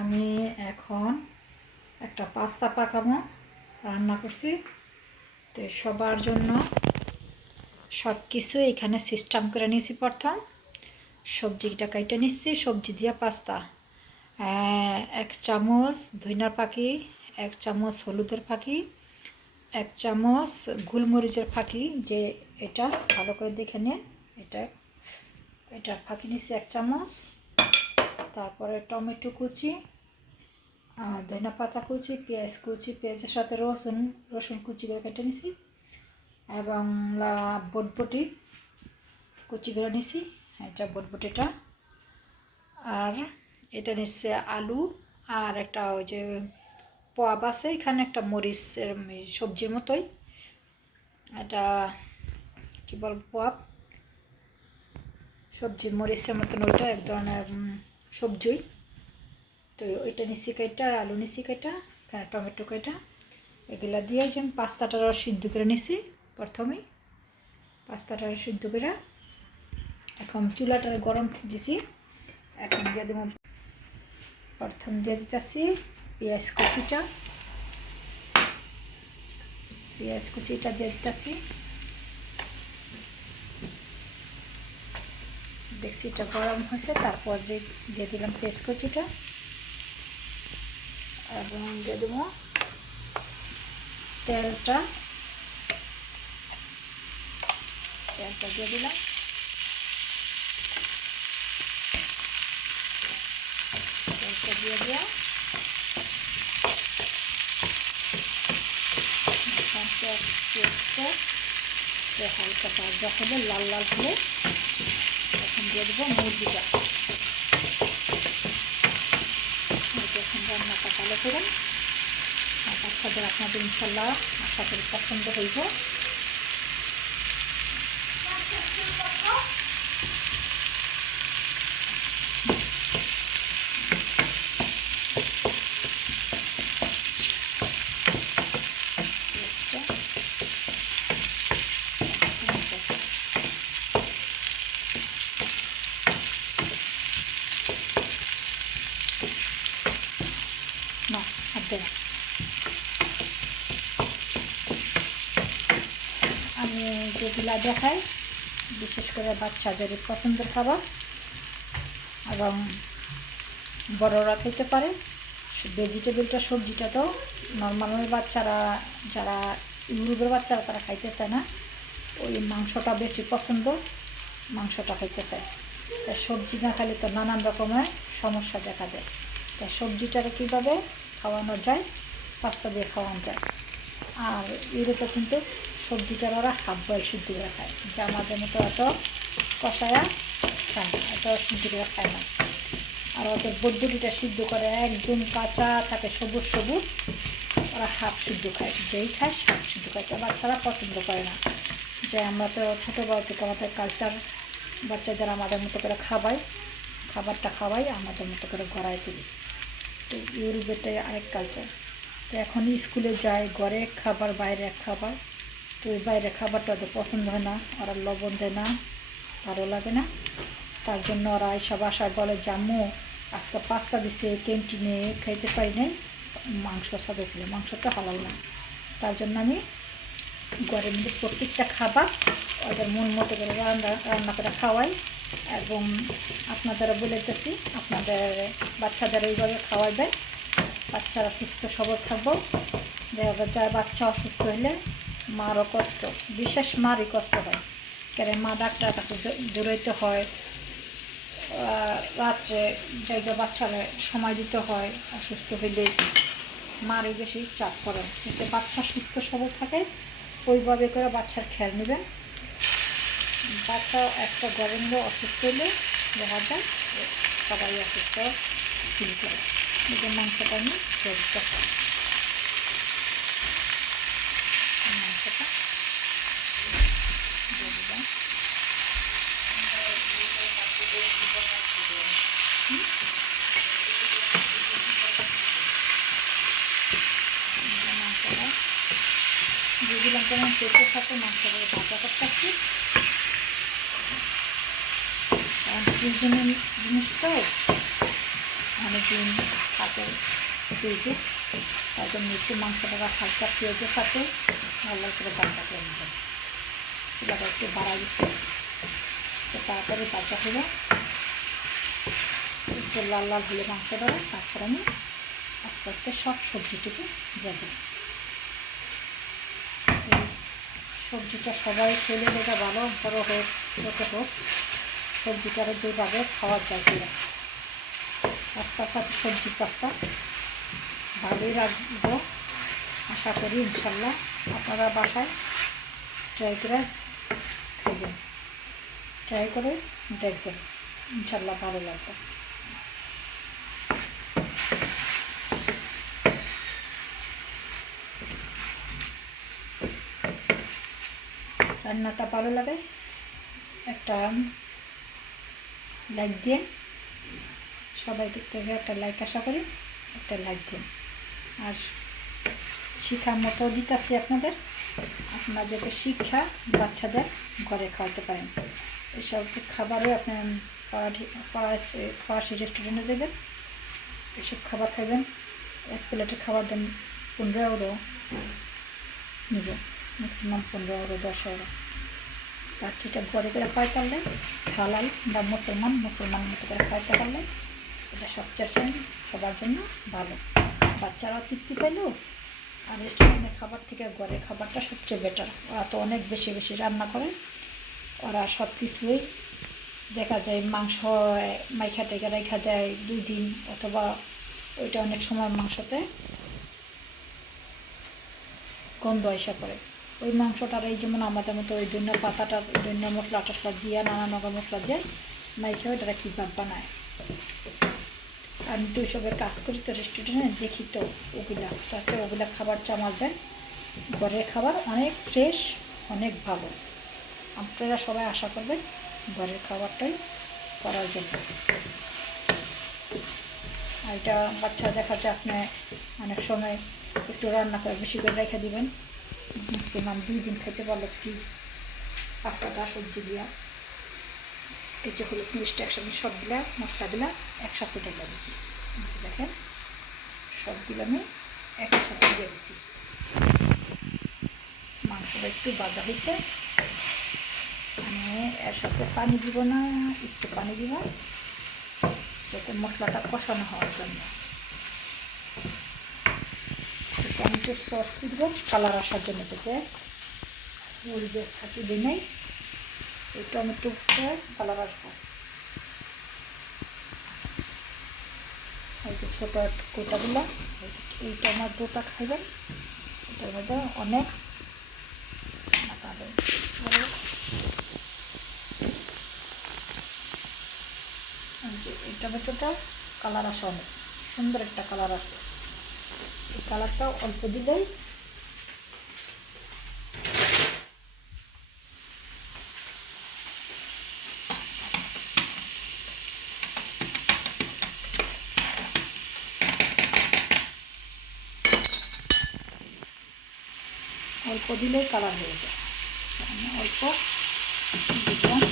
আমি এখন একটা পাস্তা পাকাবো, রান্না করছি। তো সবার জন্য সব কিছু এখানে সিস্টেম করে নিয়েছি। প্রথম সবজিটা কেটে নিচ্ছি, সবজি দিয়ে পাস্তা। 1 চামচ ধনিয়ার ফাঁকি, 1 চামচ হলুদের ফাঁকি, 1 চামচ গোলমরিচের ফাঁকি, যে এটা ভালো করে দেখে নিন। এটার ফাঁকি নিচ্ছি 1 চামচ। তারপরে টমেটো কুচি, ধনিয়া পাতা কুচি, পেঁয়াজ কুচি, পেঁয়াজের সাথে রসুন কুচি করে কেটে নিছি, এবং বটবটি কুচি করে নিছি। এটা বটবটিটা। আর এটা নিচ্ছে আলু, আর একটা ওই যে পোয়াব আছে এখানে, একটা মরিচের সবজির মতোই, এটা কী বল, পোয়াব সবজি মরিচের মতন, ওইটা এক ধরনের সবজি। তো ওইটা নিচ্ছি কেটা, আর আলু নিচ্ছি কেটা, এখানে টমেটো কেটা, এগুলা দিয়ে যে পাস্তাটা সিদ্ধ করে নিছি। প্রথমেই পাস্তাটা সিদ্ধ করে এখন চুলাটা গরম দিছি। এখন দিয়ে দেবো, প্রথম দিয়ে দিতেছি পেঁয়াজ কুচিটা দিয়ে দিতেছি। দেখছি এটা গরম হয়েছে, তারপর দিয়ে দিলাম পেঁয়াজ কুচিটা, এবং দিয়ে দেবো তেলটা দিয়ে দিলাম। তেলটা দিয়ে দেওয়া, হালকা ভাজা হলে, লাল লাল হলে এখন দিয়ে দেবো মুরগিটা। এখন রান্নাটা ভালো করে বাচ্চাদের আপনাদের ইনশাল্লাহ আশা করি পছন্দ হইব। না হাত, আমি যেগুলা দেখাই বিশেষ করে বাচ্চাদের পছন্দের খাবার, এবং বড়রা খেতে পারে। ভেজিটেবলটা, সবজিটা তো নর্মাল বাচ্চারা, যারা ইউরোপের বাচ্চারা, তারা খাইতে চায় না, ওই মাংসটা বেশি পছন্দ, মাংসটা খাইতে চায়। তাই সবজি না খাইলে তো নানান রকমের সমস্যা দেখা দেয়। তাই সবজিটারে কীভাবে খাওয়ানো যায়, পাস্তা দিয়ে খাওয়ানো যায়। আর ইউরোপে কিন্তু সবজিটা ওরা হাফ বয়েল সিদ্ধ করে খায়, যে আমাদের মতো এত কষায়া খায় না, এত সিদ্ধ করে খায় না। আর ওদের বটবটিটা সিদ্ধ করে একদম কাঁচা থাকে, সবুজ সবুজ, ওরা হাফ সিদ্ধ খায়, যেই খায় হাফ সিদ্ধ খায়। তো বাচ্চারা পছন্দ করে না, যে আমরা তো ছোটোবেলা থেকে আমাদের কালচার, বাচ্চাদের আমাদের মতো করে খাবারটা খাওয়াই, আমাদের মতো করে গড়াই তুলি। তো ইউরোপেটাই আরেক কালচার। তো এখন স্কুলে যায়, ঘরে এক খাবার, বাইরে এক খাবার। তো ওই বাইরে খাবারটা ওদের পছন্দ হয় না, ওরা লবণ দেয় না, ভালো লাগে না। তার জন্য ওরা এসব বাসায় বলে যে আম্মু আজকে পাস্তা দিছে, ক্যান্টিনে খাইতে পারি নাই, মাংস সাথে ছিল, মাংসটা হালাল না। তার জন্য আমি ঘরের মধ্যে প্রত্যেকটা খাবার ওদের মন মতো করে রান্না করে খাওয়াই। এবং আপনাদেরও বলে দিতেছি, আপনাদের বাচ্চাদের এইভাবে খাওয়াই দেয়, বাচ্চারা সুস্থ সবল থাকবো। দেখা যায় বাচ্চা অসুস্থ হইলে মারও কষ্ট, বিশেষ মারই কষ্ট হয়, কেন মা ডাক্তারের কাছে দৌড়াইতে হয়, রাত্রে জায়গা বাচ্চারা সময় দিতে হয়, অসুস্থ হইলে মারই বেশি চাপ পড়ে। যাতে বাচ্চা সুস্থ সবল থাকে, ওইভাবে করে বাচ্চার খেয়াল নেবেন। বাচ্চা একটা গরমে অসুস্থ হলে দেখা যায় সবাই অসুস্থ ফিল করে। নিজের মাংসটা আমি মাংসটা দিয়ে দিলাম। মাংসটা দিয়ে দিলাম, যেমন পেঁপের সাথে মাংসটা ভাজা করতেছি। কারণ ফ্রিজের জিনিস তো অনেকদিন থাকে ফ্রিজে, তার জন্য একটু মাংসটা হালকা পেঁয়াজের সাথে ভালো করে বাচ্চা করে নেবেন। চুলাটা একটু বাড়া দিচ্ছে, তো তাড়াতাড়ি বাচ্চা হলে একটু লাল লাল হলে মাংসটা, তারপর আমি আস্তে আস্তে সব সবজিটুকু দেবো। এই সবজিটা সবাই খেলে এটা ভালো, বড় হোক ছোটো হোক, সবজিটারে যেভাবে খাওয়া যায় কিনা। পাস্তাটা সবজির পাস্তা ভালোই রাখবো, আশা করি ইনশাল্লাহ আপনারা বাসায় ট্রাই করে খাবেন, ট্রাই করে দেখবেন, ইনশাল্লাহ ভালো লাগবে। রান্নাটা ভালো লাগে একটা লাইক দিয়ে, সবাইকে থেকে একটা লাইক আশা করি, একটা লাইক দিন। আর শিক্ষার মতো দিতেছি আপনাদের, আপনারা যাতে শিক্ষা বাচ্চাদের ঘরে খাওয়াতে পারেন। এসব খাবারও আপনি ফরাসি রেস্টুরেন্টে যাবেন, এসব খাবার খাবেন, এক প্লেটের খাবার দেন 15 ইউরো নেব, ম্যাক্সিমাম 15 ইউরো 10 ইউরো। তার সেটা ঘরে করে খাওয়াতে পারলে হালাল বা মুসলমান মতো করে খাওয়াতে পারলে এটা সবচেয়ে সবার জন্য ভালো। বাচ্চারাও তৃপ্তি পেলো, আর রেস্টুরেন্টের খাবার থেকে ঘরের খাবারটা সবচেয়ে বেটার। ওরা তো অনেক বেশি বেশি রান্না করে, ওরা সব কিছুই দেখা যায় মাংস মাইখা টেখা রেখা দেয় 2 দিন, অথবা ওইটা অনেক সময় মাংসতে গন্ধ আসা পড়ে। ওই মাংসটার এই যেমন আমাদের মতো ওই ধনিয়া পাতাটা, ধনিয়া মশলা টশলা দিয়ে, নানা নগর মশলা দিয়ে মাইখা ওইটা কীভাবে বানায়। আমি তো ওইসবের কাজ করি তো রেস্টুরেন্টে, দেখি তো ওগুলা, তাতে ওগুলা খাবার চামাল দেন। ঘরের খাবার অনেক ফ্রেশ, অনেক ভালো। আপনারা সবাই আশা করবেন ঘরের খাবারটাই করার জন্য। আর এটা বাচ্চা দেখা যায় আপনি অনেক সময় একটু রান্না করে বেশি করে রেখে দিবেন, ম্যাক্সিমাম 2 দিন খেতে পারলো ফ্রিজ। পাস্তাটা সবজি দিয়া এই যে হলুদ মিষ্টি একসাথে সবগুলা মশলাগুলা একসাথে ঢেলে দিছি। দেখেন সবগুলো আমি একসাথে দিয়ে দিছি। মাংসটা একটু ভাজা হয়েছে, আমি এর সাথে পানি দিব না, একটু পানি দিব যাতে মশলাটা কষানো হওয়ার জন্য। টমেটোর সস দিব কালার আসার জন্য, যাতে ওই যে থাকি দিই নাই এই টমেটোটা কালার আসবে। এই যে ছোটো কোটা দিলাম, এই টমেটোটা খাইবেন, এটার মধ্যে অনেক এই টমেটোটা কালার আসে, অনেক সুন্দর একটা কালার আসে। এই কালারটা অল্প দিলেই কালার হয়ে যায়। আমি অল্প দিলাম,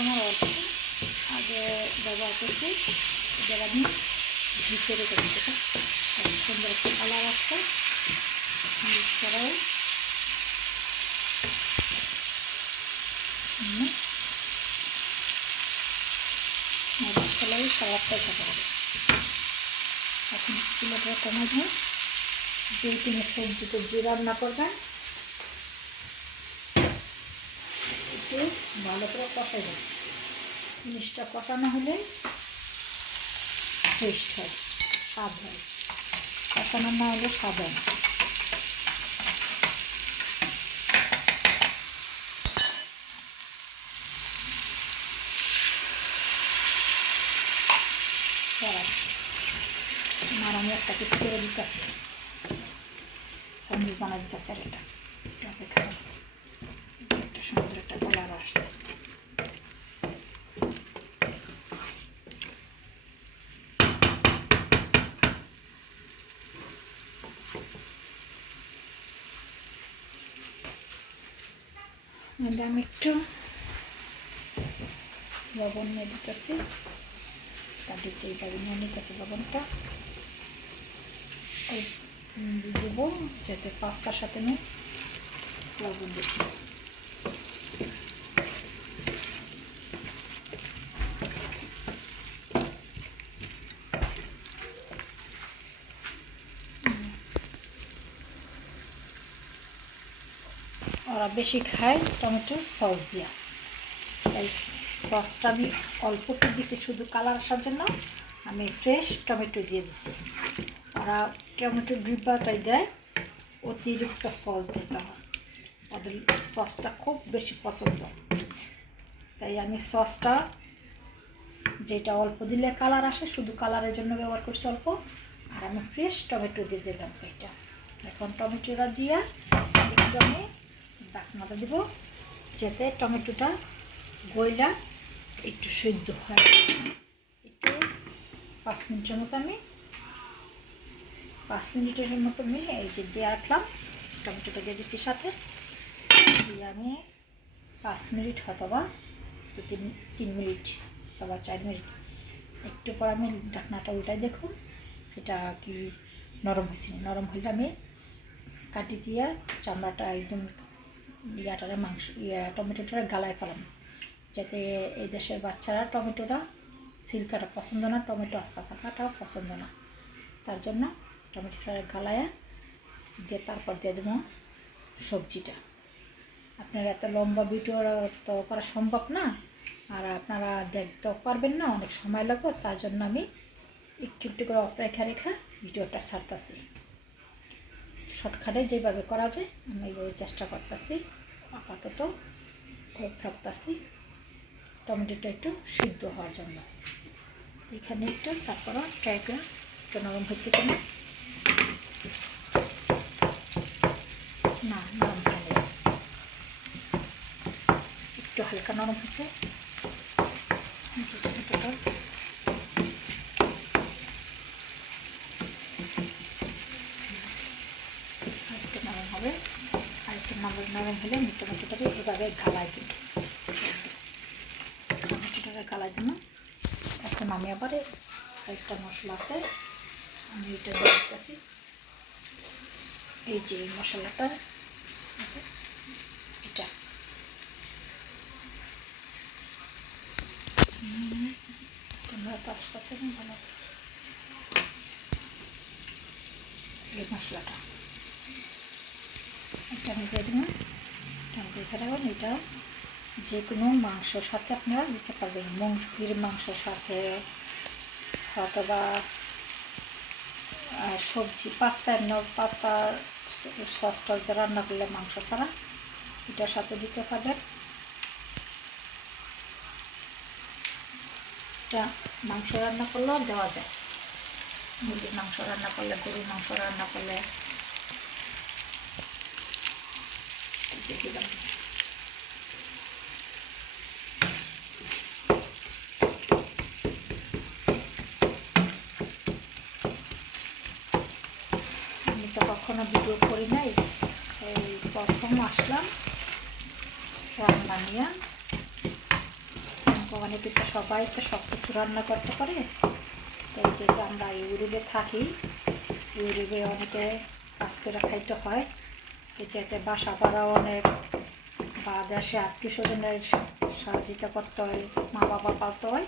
আমার অল্প আগে ব্যবহার করছি, এবার আমি ভিতরে রেখে দিতে সুন্দর একটা কালার আসছে। মশলাই কালারটা থাকা হবে। এখন চুলাটা কমে দিয়ে যে তিনি সবজি টবজি রান্না করবেন একটু ভালো করে কষাই দেবেন। জিনিসটা কষানো হলে টেস্ট হয়, স্বাদ হয়, কষানো না হলে স্বাদ হয় না। আর আমি একটা কিছু করে দিতেছি, স্যান্ডউইচ বানা দিতেছি। আর এটা অপেক্ষা একটা সুন্দর একটা কালার আসছে। আমি একটু লবণ নিয়ে দিতেছি, কাটিতে এইভাবে নিয়ে নিতেছি লবণটা দেবো, যাতে পাস্তার সাথে আমি লবণ দিচ্ছি। ওরা বেশি খায় টমেটোর সস দিয়া, তাই সসটা আমি অল্প একটু দিচ্ছি শুধু কালার আসার জন্য। আমি ফ্রেশ টমেটো দিয়ে দিচ্ছি। ওরা টমেটোর ডিব্বাটাই দেয়, অতিরিক্ত সস দিতে হয়, ওদের সসটা খুব বেশি পছন্দ। তাই আমি সসটা যেটা অল্প দিলে কালার আসে শুধু কালারের জন্য ব্যবহার করছি অল্প, আর আমি ফ্রেশ টমেটো দিয়ে দিলাম এটা। এখন টমেটোটা দিয়ে একটু আমি ঢাকনাটা দেবো, যাতে টমেটোটা গইলা একটু সিদ্ধ হয়। একটু 5 মিনিটের মতো আমি 5 মিনিটের মতো আমি এই যে দিয়ে রাখলাম, টমেটোটা দিয়ে দিচ্ছি সাথে দিয়ে আমি 5 মিনিট অথবা 3 মিনিট অথবা 4 মিনিট একটু পর আমি ঢাকনাটা উল্টাই দেখুন এটা কি নরম হয়েছে। নরম হলে আমি কাটি দিয়ে চামড়াটা একদম ইয়াটারে মাংস টমেটোটা গালায় ফেলাম, যাতে এই দেশের বাচ্চারা টমেটোটা সিল্কাটা পছন্দ না, টমেটো আস্তা থাকাটাও পছন্দ না। তার জন্য টমেটোটা গালায় দিয়ে তারপর দিয়ে দেবো সবজিটা। আপনারা এত লম্বা ভিডিও তো করা সম্ভব না, আর আপনারা দেখতেও পারবেন না, অনেক সময় লাগবে। তার জন্য আমি একটু একটু করে রেখা ভিডিওটা ছাড়তেছি। শর্টকাটে যেভাবে করা যায় আমি এইভাবে চেষ্টা করতেছি। আপাতত রাখতেছি টমেটোটা একটু সিদ্ধ হওয়ার জন্য। এখানে একটু তারপরও ট্রাই করে একটু নরম হয়েছে কিনা, না নরম হয়নি, একটু হালকা নরম হয়েছে। আরেকটু নরম হবে, আরেকটু নরম হলে আমি টমেটোটাকে এভাবে গালাই দিই, টমেটোটাকে গালাই দিলাম। এখন আমি আবার আরেকটা মশলা আছে আমি এটা দিয়ে দিতেছি, এই যে মশলাটা এটা তোমরা তো আসতেছে না ভালো, এই মশলাটা এটা আমি দিয়ে দিলাম। এখানে এটা যে কোনো মাংসর সাথে আপনারা দিতে পারবেন, মুরগির মাংসর সাথে অথবা সবজি পাস্তা সসটা রান্না করলে মাংস ছাড়া এটার সাথে দিতে পারবেন। এটা মাংস রান্না করলেও দেওয়া যায়, মুরগির মাংস রান্না করলে, গরুর মাংস রান্না করলে দিলাম। আমি তো কখনো ভিডিও করি নাই, এই প্রথম আসলাম রান্না নিয়ে। অনেকে তো সবাই তো সব কিছু রান্না করতে পারে, তো যেহেতু আমরা ইউরোপে থাকি, ইউরোপে অনেকে কাজ করে খাইতে হয়, যাতে বাসা ভাড়াও অনেক, বা দেশে আত্মীয় স্বজনের সহযোগিতা করতে হয়, মা বাবা পালতে হয়।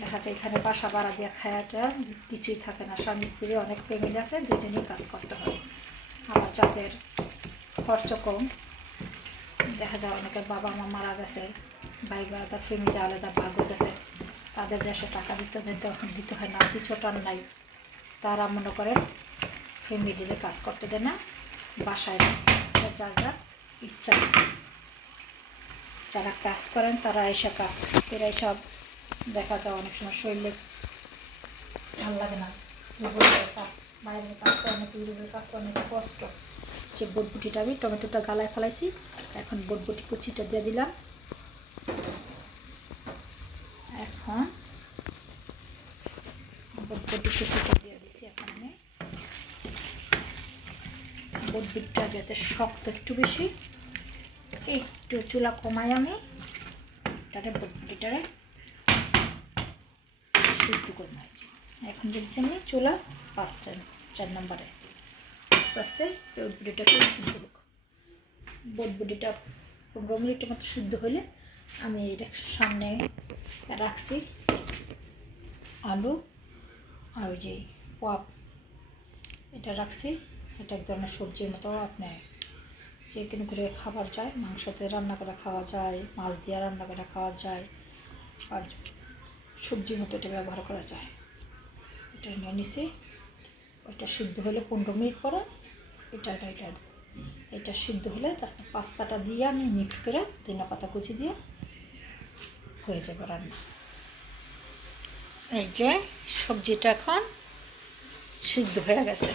দেখা যায় এখানে বাসা ভাড়া দিয়ে খাওয়াটা কিছুই থাকে না, স্বামী স্ত্রী অনেক ফ্যামিলি আছে, দুজনেই কাজ করতে হয়। আবার যাদের খরচ কম, দেখা যায় অনেকের বাবা মা মারা গেছে, ভাই আলাদা, ফ্যামিলি আলাদা ভাগ হয়ে গেছে, তাদের দেশে টাকা দিতে হয় না, কিছুটার নাই। তারা মনে করেন ফ্যামিলিতে কাজ করতে দেয় না, বাসায় যার যার ইচ্ছা। যারা কাজ করেন তারা এসে কাজ করতে, সব দেখা যায় অনেক সময় শরীরে ভালো লাগে না, কাজ বাইরের কাজ করে, অনেক ইউরোপের কাজ করে, অনেক কষ্ট। যে বটবুটিটা আমি টমেটোটা গালায় ফেলাইছি, এখন বটবুটি কুচিটা দিয়ে দিলাম। এখন বটবুটি কুচিটা দিয়ে দিচ্ছি। এখন আমি বটবুটিটা যাতে শক্ত একটু বেশি, একটু চুলা কমাই আমি তাতে বটবুটিটারে সিদ্ধ করে নেওয়া হয়েছে। এখন দিচ্ছি আমি চুলা 4 নম্বরে। আস্তে আস্তে বটবুটিটাকে সিদ্ধ হোক। বটবুটিটা 15 মিনিটের মতো সিদ্ধ হলে আমি এটা সামনে রাখছি আলু আর ওই যে পপ এটা রাখছি। এটা এক ধরনের সবজির মতো আপনি যে কোনো করে খাবার যায়, মাংসতে রান্না করে খাওয়া যায়, মাছ দিয়ে রান্না করে খাওয়া যায়, আর সবজির মতো এটা ব্যবহার করা যায়। এটা নিয়ে নিছি। ওইটা সিদ্ধ হলে 15 মিনিট পরে এটা সিদ্ধ হলে তারপর পাস্তাটা দিয়ে আমি মিক্স করে ধনিয়া পাতা কুচি দিয়ে হয়ে যাবে রান্না। এই যে সবজিটা এখন সিদ্ধ হয়ে গেছে।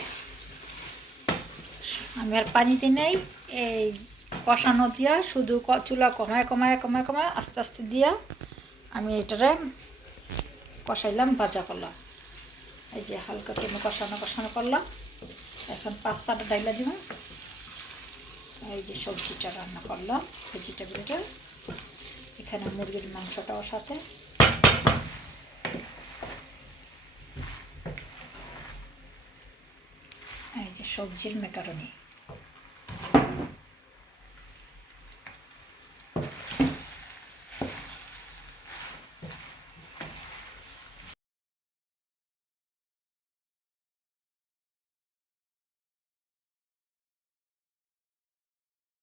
আমি আর পানিতে নেই, এই কষানো দিয়া শুধু চুলা কমায় কমায় কমায় কমায় আস্তে আস্তে দিয়া আমি এটারে কষাইলাম, ভাজা করলাম। এই যে হালকা টেনে কষানো কষানো করলাম। এখন পাস্তাটা ডাইলা দিব। এই যে সবজিটা রান্না করলাম, ভেজিটেবলটা এখানে মুরগির মাংসটাও সাথে। এই যে সবজির ম্যাকারনি।